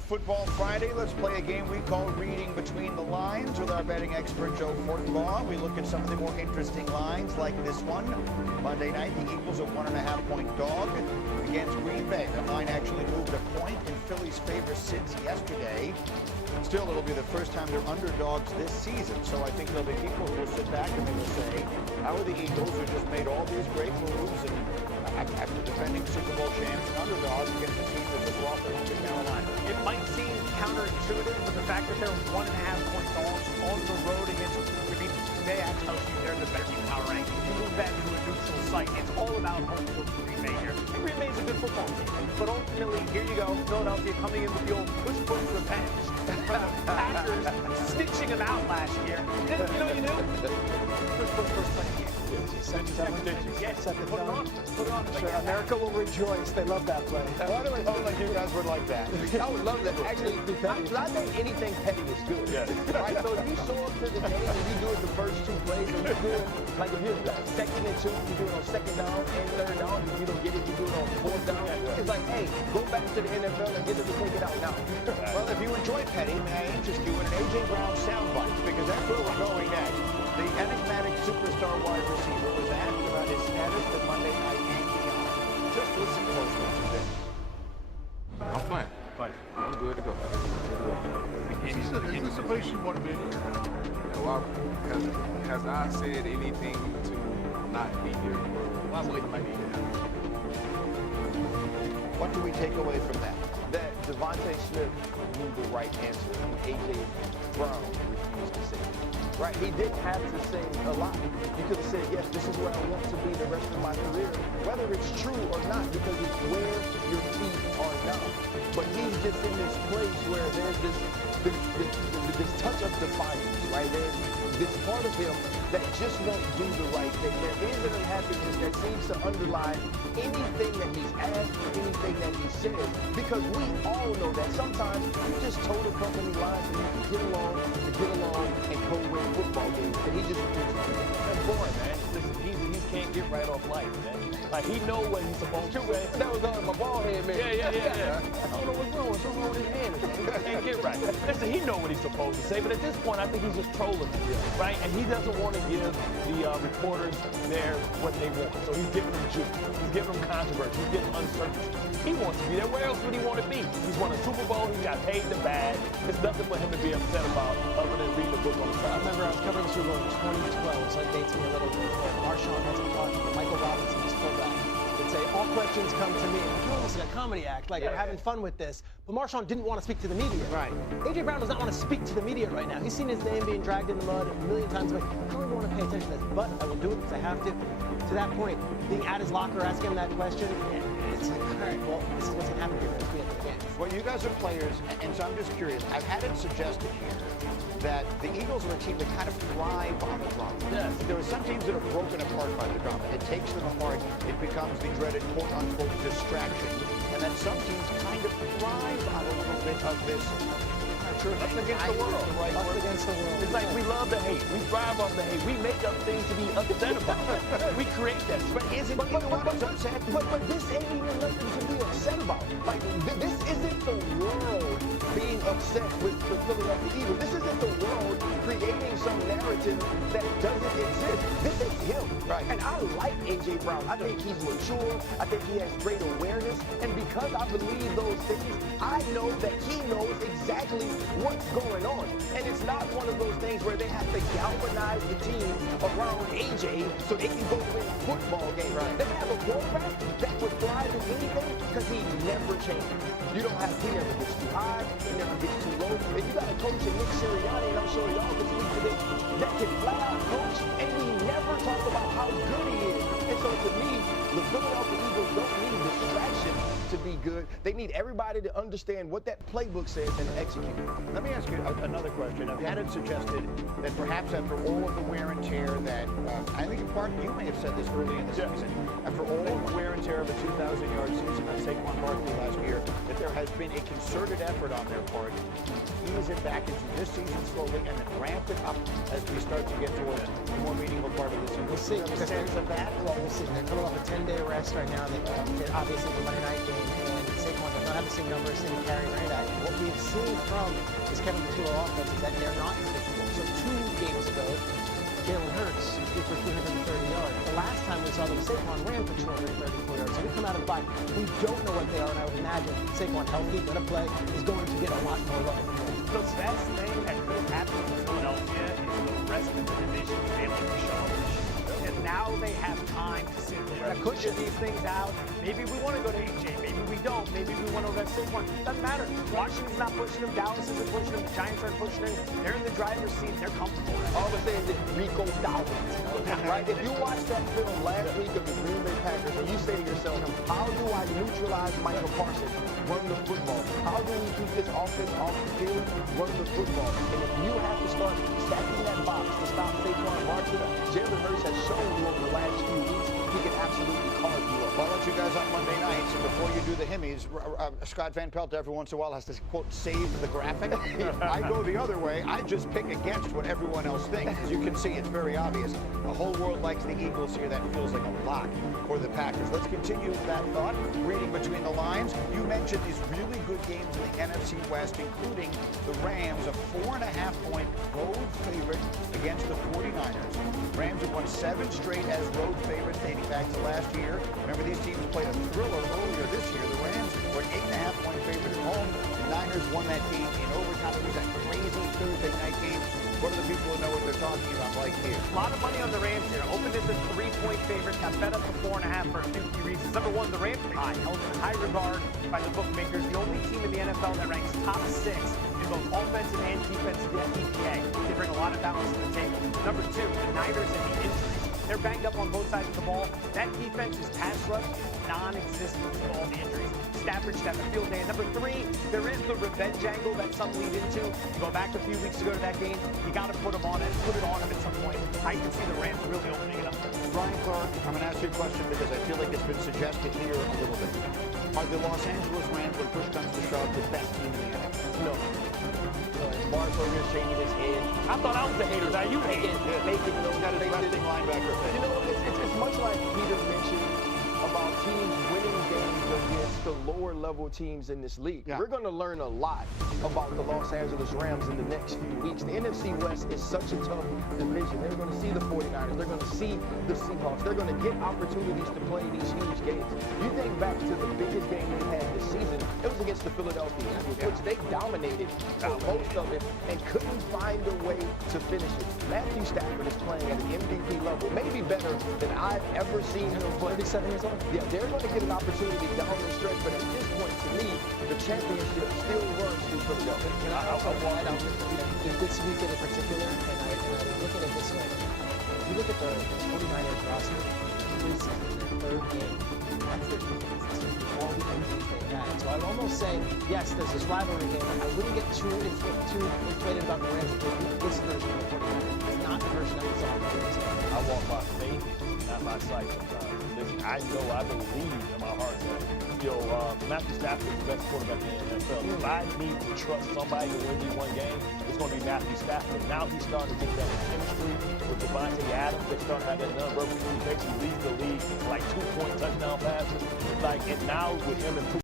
Football Friday, let's play a game we call Reading Between the Lines with our betting expert Joe Fortenbaugh. We look at some of the more interesting lines like this one. Monday night, the Eagles a 1.5-point dog against Green Bay. The line actually moved a point in Philly's favor since yesterday. Still, it'll be the first time they're underdogs this season. So I think the Eagles will sit back and they will say, how are the Eagles who just made all these great moves and after defending Super Bowl champs and underdogs against a team that just lost at home to Carolina? It might seem counterintuitive, but the fact that they're 1.5-point dogs on the road against Green Bay tells you they're the better team power ranking. If you move that to a neutral site, it's all about home field for Green Bay here. And Green Bay's a good football team, but ultimately, here you go, Philadelphia coming in with the old push-push revenge. Packers stitching them out last year. You know what you do? Push-push first play game. Second digits. Yes, put it on. Put it on. Sure, America will rejoice. They love that play. Why do I feel like you guys would like that? I would love that. Actually, I think anything petty is good. Yes. Right? So if you show up to the game and you do it the first two plays, and you do it, like if you're second and two, you do it on second down and third down. If you don't get it, you do it on fourth down. It's like, hey, go back to the NFL and get them to take it out now. Well, if you enjoy petty, may I interest you in an A.J. Brown soundbite? Because that's where we're going next. The enigmatic superstar wide receiver was asked about his status for Monday night and beyond. Just listen closely to this. I'm fine. Fine. I'm good to go. Is this a place you want to be? Well, has I said anything to not be here? Why would I be here? What do we take away from that? That Devontae Smith knew the right answer, and A.J. Brown refused to say it. Right? He didn't have to say a lot. He could have said, yes, this is where I want to be the rest of my career, whether it's true or not, because it's where your feet are now. But he's just in this place where there's this touch of defiance, right? There's this part of him that just won't do the right thing. There is an unhappiness that seems to underlie anything that he's asked or anything that he says, because we all know that sometimes you just toe the company line so you can get along and go win football games, and he just refuses to do that. That's boring, man. Listen, he can't get right off life, man. Like, he know what he's supposed to say. That was my ball head, man. Yeah. I don't know what's wrong. What's wrong with his hand? He can't get right. Listen, he know what he's supposed to say, but at this point, I think he's just trolling them, right? And he doesn't want to give the reporters there what they want. So he's giving them juice. He's giving them controversy. He's giving them uncertainty. He wants to be there. Where else would he want to be? He's won a Super Bowl. He got paid the bag. There's nothing for him to be upset about other than reading the book on the side. I remember I was covering the Super Bowl in 2012, so that dates me a little bit. Marshawn has a talk with Michael Robinson, his fullback. Would say, all questions come to me. Oh, this is a comedy act, like we're having fun with this. But Marshawn didn't want to speak to the media. Right. A.J. Brown does not want to speak to the media right now. He's seen his name being dragged in the mud a million times. Like, I don't even want to pay attention to this, but I will do it because I have to. To that point, being at his locker asking him that question, it's like, all right, well, this is what's going to happen here as we enter the game. Well, you guys are players, and so I'm just curious. I've had it suggested here that the Eagles are a team that kind of thrive on the drama. Yes. There are some teams that are broken apart by the drama. It takes them apart. It becomes the dreaded quote-unquote distraction. And then some teams kind of thrive on a little bit of this. Up against the world. Up against the world. It's like we love the hate. We thrive off the hate. We make up things to be upset about. We create that. But isn't But this ain't even nothing to be upset about. Like, this isn't the world being upset with the Philadelphia Eagles. This isn't the world creating some narrative that doesn't exist. This is him. Right. And I like A.J. Brown. I think he's mature. I think he has great awareness. And because I believe those things, I know that he knows exactly what's going on. And it's not one of those things where they have to galvanize the team around A.J. so they can go win football games. Right. They have a quarterback that would thrive in anything because he never changes. He never gets too high, he never gets too low. If you got a coach in Nick Sirianni, and I'm sure y'all can speak to this, that can flat out coach, and we never talk about how good he is. And so to me, the Philadelphia Eagles don't need distraction to be good. They need everybody to understand what that playbook says and execute. Let me ask you another question. I've had it suggested that perhaps after all of the wear and tear that, I think in part you may have said this early in the season, after all of the wear and tear of a 2,000-yard season on Saquon Barkley last year, that there has been a concerted effort on their part to ease it back into this season slowly and then ramp it up as we start to get towards the more meaningful part of the season. We'll see. Do you have a sense of that? Well, we'll see. They're coming off a 10-day rest right now. They obviously the Monday night game, and Saquon does not have the same numbers, same carries, or any of that. What we problem is Kevin Matula offense is that they're not predictable. So 2 games ago, Jalen Hurts threw for 330 yards. The last time we saw them, Saquon ran for 234 yards. So we come out of the bye. We don't know what they are, and I would imagine Saquon healthy, going to play, is going to get a lot more love. The best thing that could happen to Philadelphia is the rest of the division failing to show up. And now they have time to sit there and push these things out. Maybe we want to go to AJ. Maybe we don't. Maybe we want to rest Saquon. Doesn't matter. Washington's not pushing them. Dallas isn't pushing them. The Giants aren't pushing them. They're in the driver's seat. They're comfortable. All I'm saying is Rico Dowdle, right? If you watch that film last week of the Green Bay Packers and you say to yourself, how do I neutralize Michael Parsons? Run the football. How do we keep this offense off the field? Run the football. And if you have to start stacking that box to stop Saquon Barkley, Jalen Hurts has shown you over the last few weeks he can absolutely carve you up. Well, I'll let you guys on Monday nights, and before you do the Himmies, Scott Van Pelt every once in a while has to, quote, save the graphic. I go the other way. I just pick against what everyone else thinks. As you can see, it's very obvious. The whole world likes the Eagles here. That feels like a lot for the Packers. Let's continue that thought. Reading between the lines, you mentioned these really good games in the NFC West, including the Rams, a 4.5-point road favorite against the 49ers. Rams have won 7 straight as road favorites dating back to last year. Remember, these teams played a thriller earlier this year. The Rams were an 8.5-point favorite at home. The Niners won that game in overtime. It was that crazy Thursday night game. What are the people who know what they're talking about like here? A lot of money on the Rams here. Opened as a 3-point favorite, got bet up to 4.5 for a few key reasons. Number one, the Rams are held in high regard by the bookmakers. The only team in the NFL that ranks top 6 in both offensive and defensive EPA. They bring a lot of balance to the table. Number 2, the Niners and the injuries. They're banged up on both sides of the ball. That defense's pass rush is non-existent with all the injuries. Stafford should have a field day. And number 3, there is the revenge angle that some lead into. You go back a few weeks ago to that game, you got to put it on him at some point. I can see the Rams really opening it up. Brian Clark, I'm going to ask you a question because I feel like it's been suggested here a little bit. Are the Los Angeles Rams, when push comes to shove, the best team in the NFL? No. Mark over here shaking his head. I thought I was the hater. Now you hate it. Making those Got his resting linebacker face. You know, it's much like Peter mentioned about teams winning games against the lower level teams in this league. Yeah. We're going to learn a lot about the Los Angeles Rams in the next few weeks. The NFC West is such a tough division. They're going to see the 49ers. They're going to see the Seahawks. They're going to get opportunities to play these huge games. You think back to the biggest game they had this season, it was against the Philadelphia Eagles, which they dominated for most of it and couldn't find a way to finish it. Matthew Stafford is playing at an MVP level, maybe better than I've ever seen him play. 37 years old. Yeah, they're going to get an opportunity down the stretch, but at this point, to me, the championship still runs through Philadelphia. And I also add on, in this weekend in particular, and I was looking at this way. If you look at the 49ers roster, preseason, their 3rd game, that's their defense. This was all the injuries they had. So I'd almost say, yes, there's this rivalry game. I wouldn't get too inflated about the Rams if they beat this version of the 49ers. It's not the version that we saw in the previous game. I walk by faith, not by sight sometimes. Listen, I believe in my heart that, Matthew Stafford is the best quarterback in the NFL. If I need to trust somebody to win me one game, it's going to be Matthew Stafford. Now he's starting to get that chemistry with Devontae Adams. They're starting to have that unbroken communication. He leads the league like 2-point touchdown passes. And now with him and